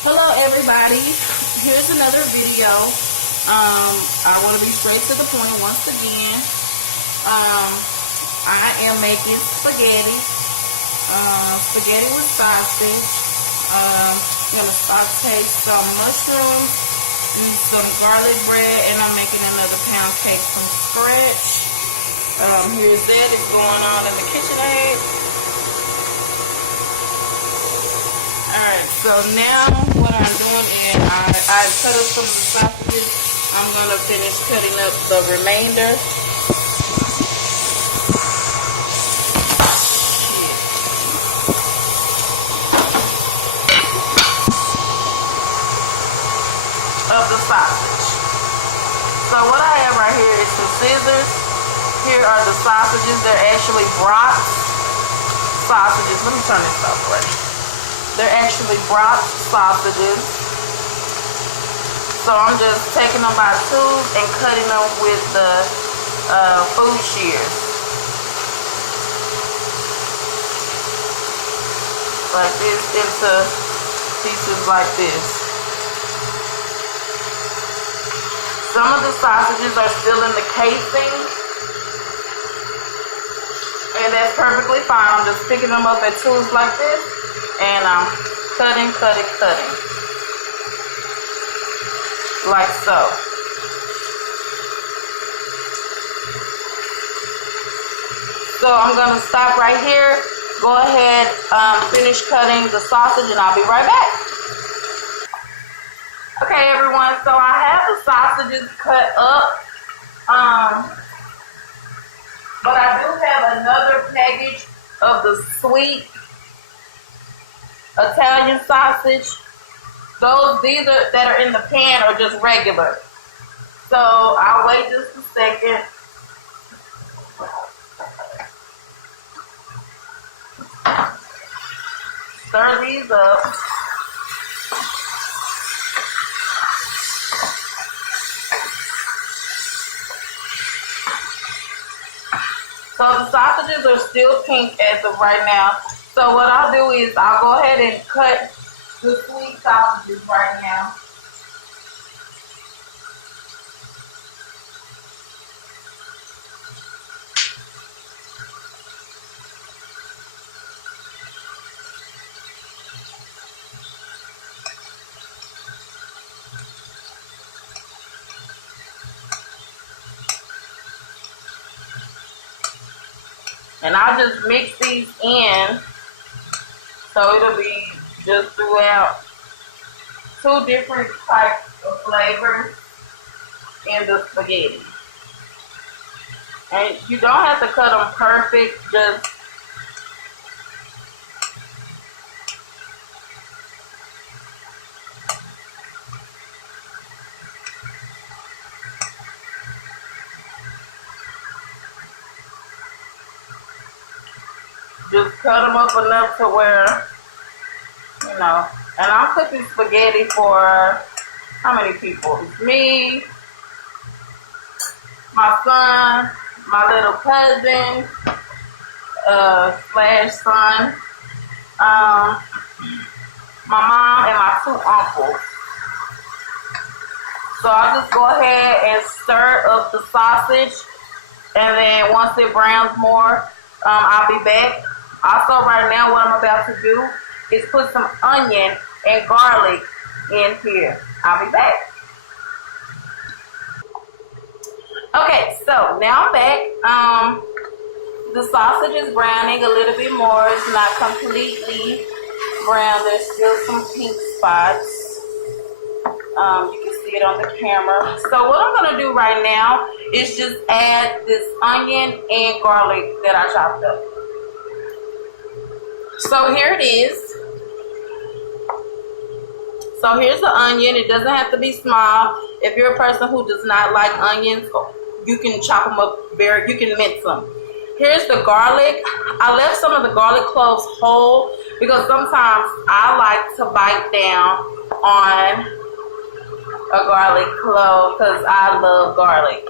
Hello everybody, here's another video. I want to be straight to the point once again. I am making spaghetti with sausage. I'm going to saute some mushrooms and some garlic bread, and I'm making another pound cake from scratch. Here's that, it's going on in the KitchenAid. Alright, so now what I'm doing is I cut up some of the sausages. I'm going to finish cutting up the remainder. Of the sausage. So what I have right here is some scissors. Here are the sausages. They're actually broth sausages. Let me turn this off already. They're actually broth sausages. So I'm just taking them by tubes and cutting them with the food shears. Like this, into pieces like this. Some of the sausages are still in the casing. And that's perfectly fine. I'm just picking them up at tubes like this. And I'm cutting. Like so. So I'm going to stop right here. Go ahead, finish cutting the sausage, and I'll be right back. Okay, everyone, so I have the sausages cut up. But I do have another package of the sweet Italian sausage. These that are in the pan are just regular. So I'll wait just a second. Stir these up. So the sausages are still pink as of right now. So what I'll do is I'll go ahead and cut the sweet sausages right now. And I'll just mix these in. So it'll be just throughout two different types of flavors in the spaghetti. And you don't have to cut them perfect, just cut them up enough to where, you know. And I'm cooking spaghetti for how many people? It's me, my son, my little cousin, slash son, my mom, and my two uncles. So I'll just go ahead and stir up the sausage, and then once it browns more, I'll be back. Also, right now, what I'm about to do is put some onion and garlic in here. I'll be back. Okay, so now I'm back. The sausage is browning a little bit more. It's not completely brown. There's still some pink spots. You can see it on the camera. So what I'm going to do right now is just add this onion and garlic that I chopped up. So here it is. So here's the onion. It doesn't have to be small. If you're a person who does not like onions, you can chop them up you can mince them. Here's the garlic. I left some of the garlic cloves whole because sometimes I like to bite down on a garlic clove because I love garlic.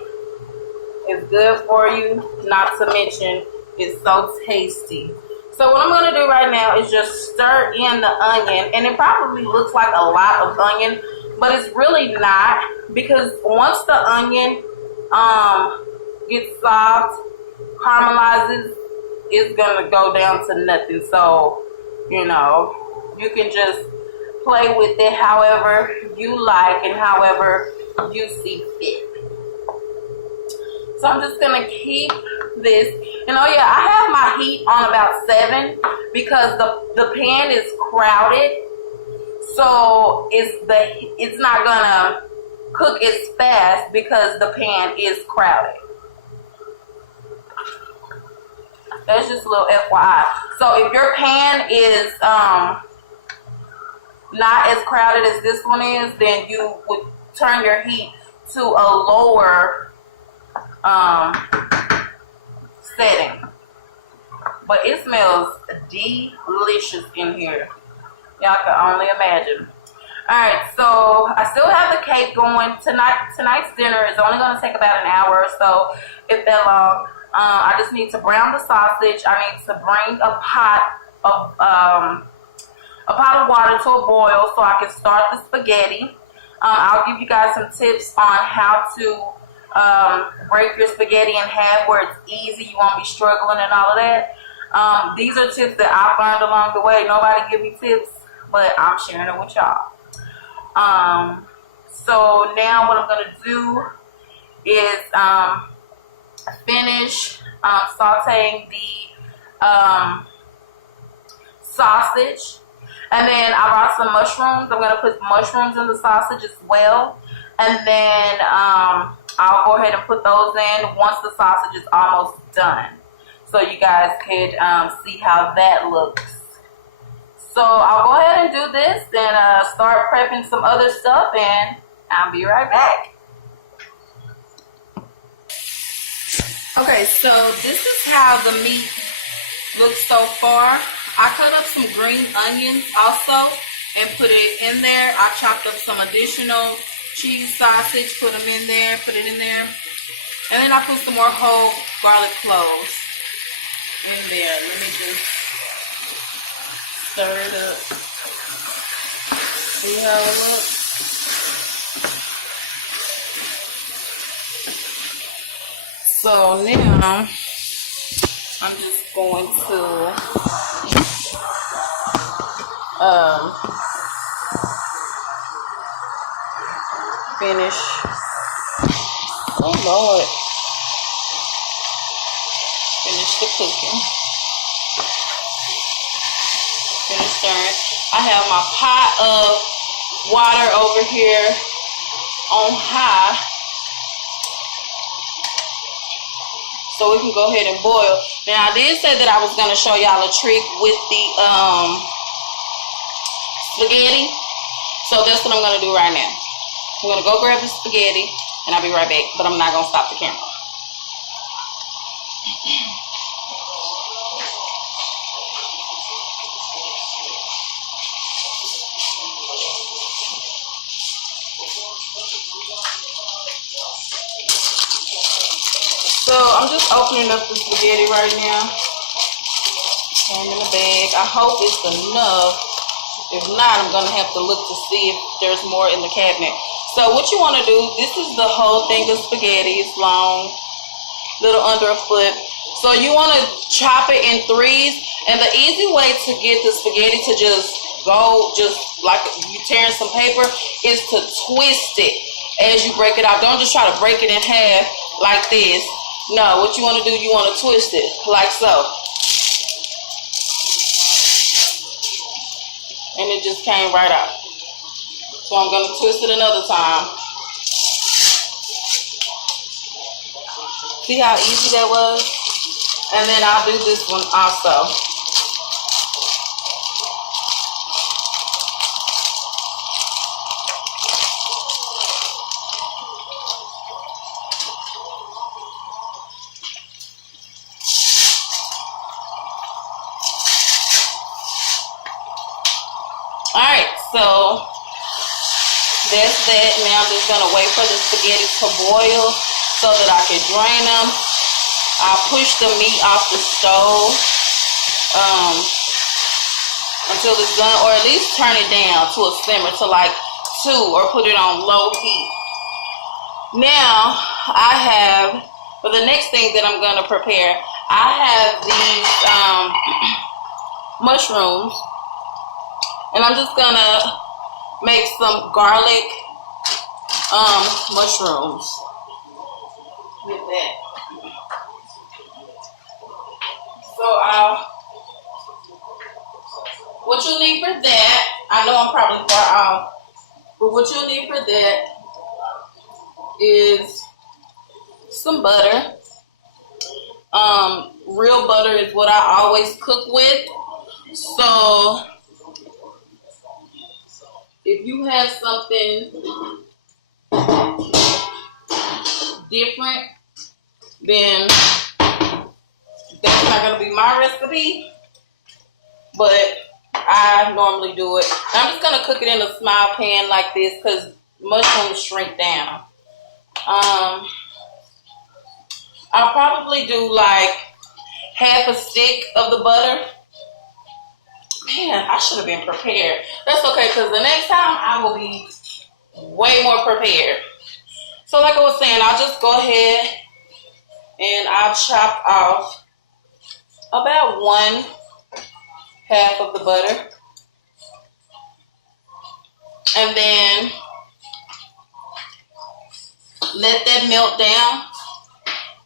It's good for you, not to mention it's so tasty. So what I'm going to do right now is just stir in the onion. And it probably looks like a lot of onion, but it's really not. Because once the onion gets soft, caramelizes, it's going to go down to nothing. So, you know, you can just play with it however you like and however you see fit. So I'm just going to keep this. And oh yeah, I have my heat on about 7 because the pan is crowded. So it's not going to cook as fast because the pan is crowded. That's just a little FYI. So if your pan is not as crowded as this one is, then you would turn your heat to a lower setting. But it smells delicious in here. Y'all can only imagine. Alright, so I still have the cake going. Tonight's dinner is only going to take about an hour or so, if that long. I just need to brown the sausage. I need to bring a pot of water to a boil so I can start the spaghetti. I'll give you guys some tips on how to break your spaghetti in half where it's easy. You won't be struggling and all of that. These are tips that I've learned along the way. Nobody give me tips, but I'm sharing it with y'all. So now what I'm going to do is finish sauteing the sausage. And then I brought some mushrooms. I'm going to put mushrooms in the sausage as well. And then I'll go ahead and put those in once the sausage is almost done. So you guys could see how that looks. So I'll go ahead and do this and start prepping some other stuff, and I'll be right back. Okay, so this is how the meat looks so far. I cut up some green onions also and put it in there. I chopped up some additional cheese sausage, put them in there, put it in there. And then I put some more whole garlic cloves in there. Let me just stir it up. See how it looks? So now I'm just going to finish. Oh Lord. Finish the cooking. Finish stirring. I have my pot of water over here on high, so we can go ahead and boil. Now I did say that I was going to show y'all a trick with the spaghetti, so that's what I'm going to do right now. I'm going to go grab the spaghetti and I'll be right back, but I'm not going to stop the camera. So I'm just opening up the spaghetti right now. And in the bag. I hope it's enough. If not, I'm going to have to look to see if there's more in the cabinet. So what you want to do, this is the whole thing of spaghetti. It's long, little under a foot. So you want to chop it in threes. And the easy way to get the spaghetti to just go, just like you tearing some paper, is to twist it as you break it out. Don't just try to break it in half like this. No, what you want to do, you want to twist it like so. And it just came right out. So I'm going to twist it another time. See how easy that was? And then I'll do this one also. Alright, so that's that. Now I'm just going to wait for the spaghetti to boil so that I can drain them. I'll push the meat off the stove until it's done, or at least turn it down to a simmer to like 2, or put it on low heat. Now I have, for the next thing that I'm gonna prepare, I have these mushrooms, and I'm just gonna make some garlic mushrooms with that. So what you need for that, I know I'm probably far off, but what you need for that is some butter. Real butter is what I always cook with. So if you have something different, then that's not going to be my recipe, but I normally do it. I'm just going to cook it in a small pan like this because mushrooms shrink down. I'll probably do like half a stick of the butter. Man, I should have been prepared. That's okay, because the next time I will be way more prepared. So like I was saying, I'll just go ahead and I'll chop off about 1/2 of the butter. And then let that melt down.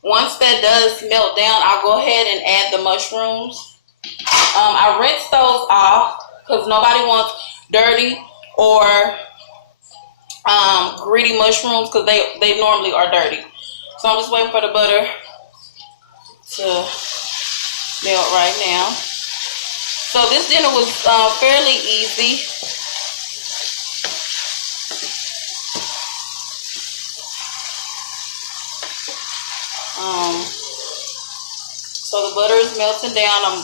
Once that does melt down, I'll go ahead and add the mushrooms. I rinse those off because nobody wants dirty or greedy mushrooms because they normally are dirty. So I'm just waiting for the butter to melt right now. So this dinner was fairly easy. So the butter is melting down. I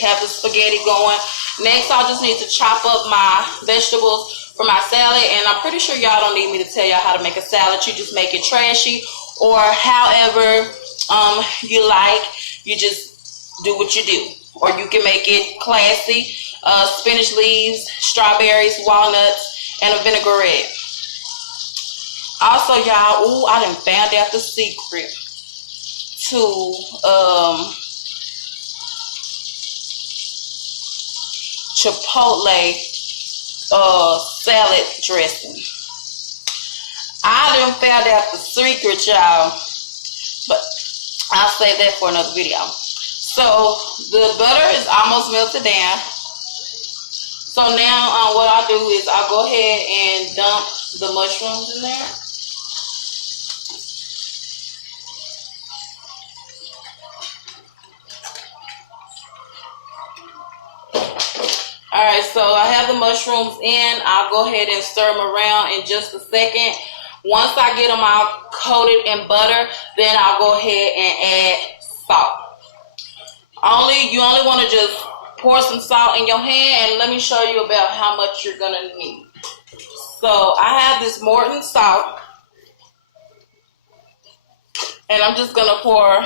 have the spaghetti going. Next, I just need to chop up my vegetables for my salad. And I'm pretty sure y'all don't need me to tell y'all how to make a salad. You just make it trashy or however you like. You just do what you do. Or you can make it classy. Spinach leaves, strawberries, walnuts, and a vinaigrette. Also, y'all, I done found out the secret to Chipotle salad dressing. I done found out the secret, y'all, but I'll save that for another video. So the butter is almost melted down. So now what I'll do is I'll go ahead and dump the mushrooms in there. Alright, so I have the mushrooms in. I'll go ahead and stir them around in just a second. Once I get them all coated in butter, then I'll go ahead and add salt. You only want to just pour some salt in your hand, and let me show you about how much you're going to need. So I have this Morton salt, and I'm just going to pour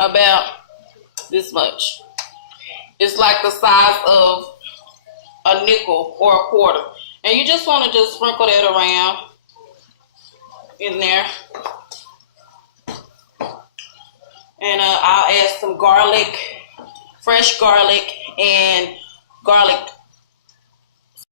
about this much. It's like the size of a nickel or a quarter. And you just want to just sprinkle that around in there. And I'll add some garlic, fresh garlic, and garlic